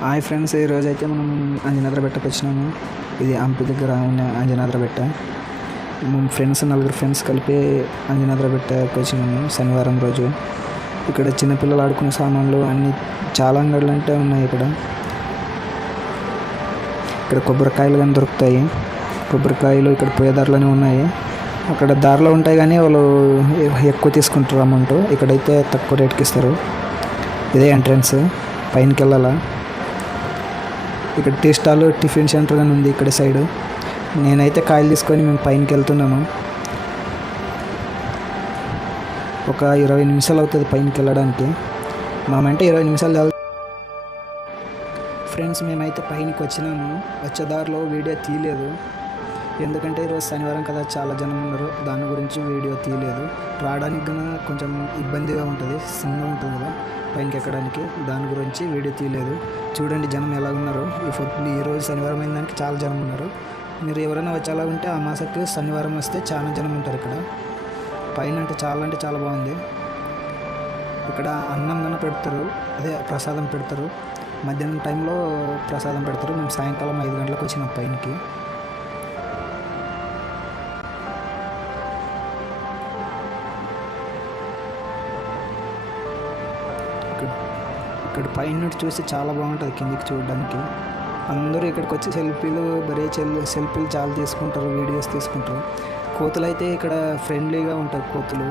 Hi friends, ఈరోజు అయితే మనం అంజనాద్రి బెట్టకు వచ్చినాము. ఇది హంపి దగ్గర ఉన్న అంజనాద్రి బెట్ట. మేము నలుగురు ఫ్రెండ్స్ కలిపి అంజనాద్రి బెట్టకు వచ్చినాము శనివారం రోజు. ఇక్కడ చిన్నపిల్లలు ఆడుకునే సామాన్లు అన్నీ చాలా అంగళ్ళు అంటే ఉన్నాయి. ఇక్కడ కొబ్బరికాయలు కానీ దొరుకుతాయి. కొబ్బరికాయలు ఇక్కడ పోయే దారిలోనే ఉన్నాయి. అక్కడ దారిలో ఉంటాయి కానీ వాళ్ళు ఎక్కువ తీసుకుంటారు అమౌంట్. ఇక్కడైతే తక్కువ రేట్కి ఇస్తారు. ఇదే ఎంట్రన్స్, పైనకి వెళ్ళాలా. ఇక్కడ టీ స్టాల్, టిఫిన్ సెంటర్ కానీ ఉంది ఇక్కడ సైడు. నేనైతే కాయలు తీసుకొని మేము పైనకి వెళ్తున్నాము. ఒక 20 నిమిషాలు అవుతుంది పైనకి వెళ్ళడానికి. మామంటే 20 నిమిషాలు. ఫ్రెండ్స్, మేమైతే పైనకి వచ్చినాము. వచ్చే దారిలో వీడియో తీయలేదు, ఎందుకంటే ఈరోజు శనివారం కదా, చాలా జనం ఉన్నారు. దాని గురించి వీడియో తీయలేదు. రావడానికి కూడా కొంచెం ఇబ్బందిగా ఉంటుంది, సిమ్గా ఉంటుంది కదా పైనకి ఎక్కడానికి. దాని గురించి వీడియో తీయలేదు. చూడండి జనం ఎలా ఉన్నారు. ఈరోజు శనివారం అయిన దానికి చాలా జనం ఉన్నారు. మీరు ఎవరైనా వచ్చేలా ఉంటే ఆ మాసకి శనివారం వస్తే చాలా జనం ఉంటారు ఇక్కడ పైన. అంటే చాలా బాగుంది. ఇక్కడ అన్నం కన్నా పెడతారు, అదే ప్రసాదం పెడతారు. మధ్యాహ్నం టైంలో ప్రసాదం పెడతారు. మేము సాయంకాలం 5 గంటలకు వచ్చినాం పైనకి. ఇక్కడ పైన చూసి చాలా బాగుంటుంది కిందికి చూడడానికి. అందరూ ఇక్కడికి వచ్చి సెల్ఫీలు చాలా తీసుకుంటారు, వీడియోస్ తీసుకుంటారు. కోతులు అయితే ఇక్కడ ఫ్రెండ్లీగా ఉంటాయి. కోతులు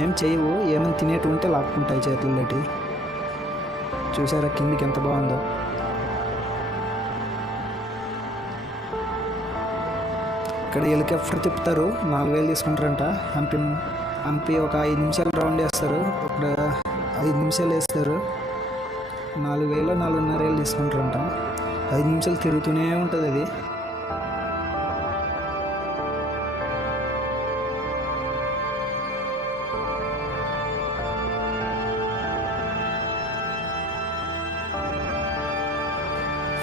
ఏం చేయవు, ఏమైనా తినేటి ఉంటే లాక్కుంటాయి చేతుల్లోటి. చూసారా కిందికి ఎంత బాగుందో. ఇక్కడ హెలికాప్టర్ తిప్పుతారు, 4000 తీసుకుంటారంట. హంపి ఒక 5 నిమిషాలు రౌండ్ వేస్తారు. ఒక 5 నిమిషాలు వేస్తారు. 4000 4,500 తీసుకుంటారంట. 5 నిమిషాలు తిరుగుతూనే ఉంటుంది అది.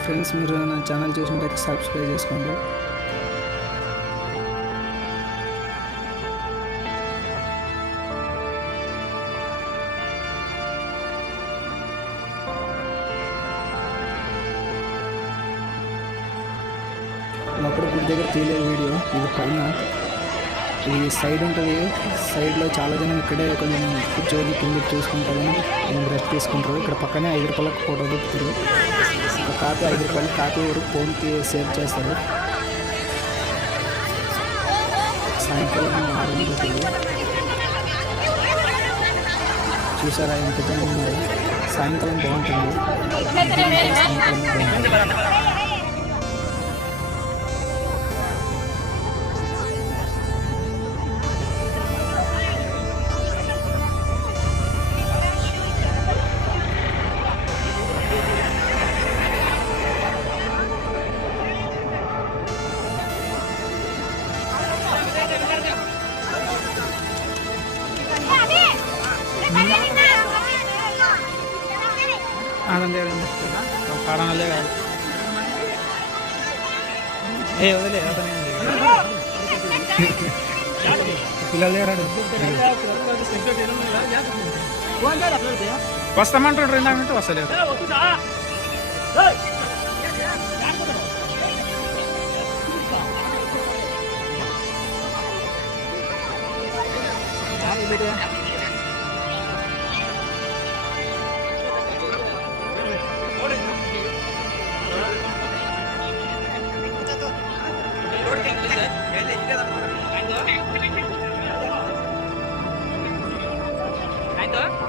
ఫ్రెండ్స్, మీరు నా ఛానల్ చూసినట్టయితే సబ్స్క్రైబ్ చేసుకోండి. అప్పుడు గుడి దగ్గర తీయలేదు వీడియో. ఇది పైన ఈ సైడ్ ఉంటుంది. సైడ్లో చాలా జనం ఇక్కడే కొంచెం కూర్చొని కిందకి చూసుకుంటారని రెస్ట్ తీసుకుంటారు. ఇక్కడ పక్కనే 5 రూపాయలకు ఫోటో దిగుతారు. ఒక కాపీ 5 రూపాయలు, కాపీ వరకు ఫోన్కి సేవ్ చేస్తారు. సాయంకాలం 6 గంటలకు చూసారా ఎంత జనం ఉన్నారు. సాయంకాలం బాగుంటుంది. పాడనలే కాదు. వదిలే పిల్లలు వస్తామంటాడు. 2 గంటలు వస్తలేదు. Ayo.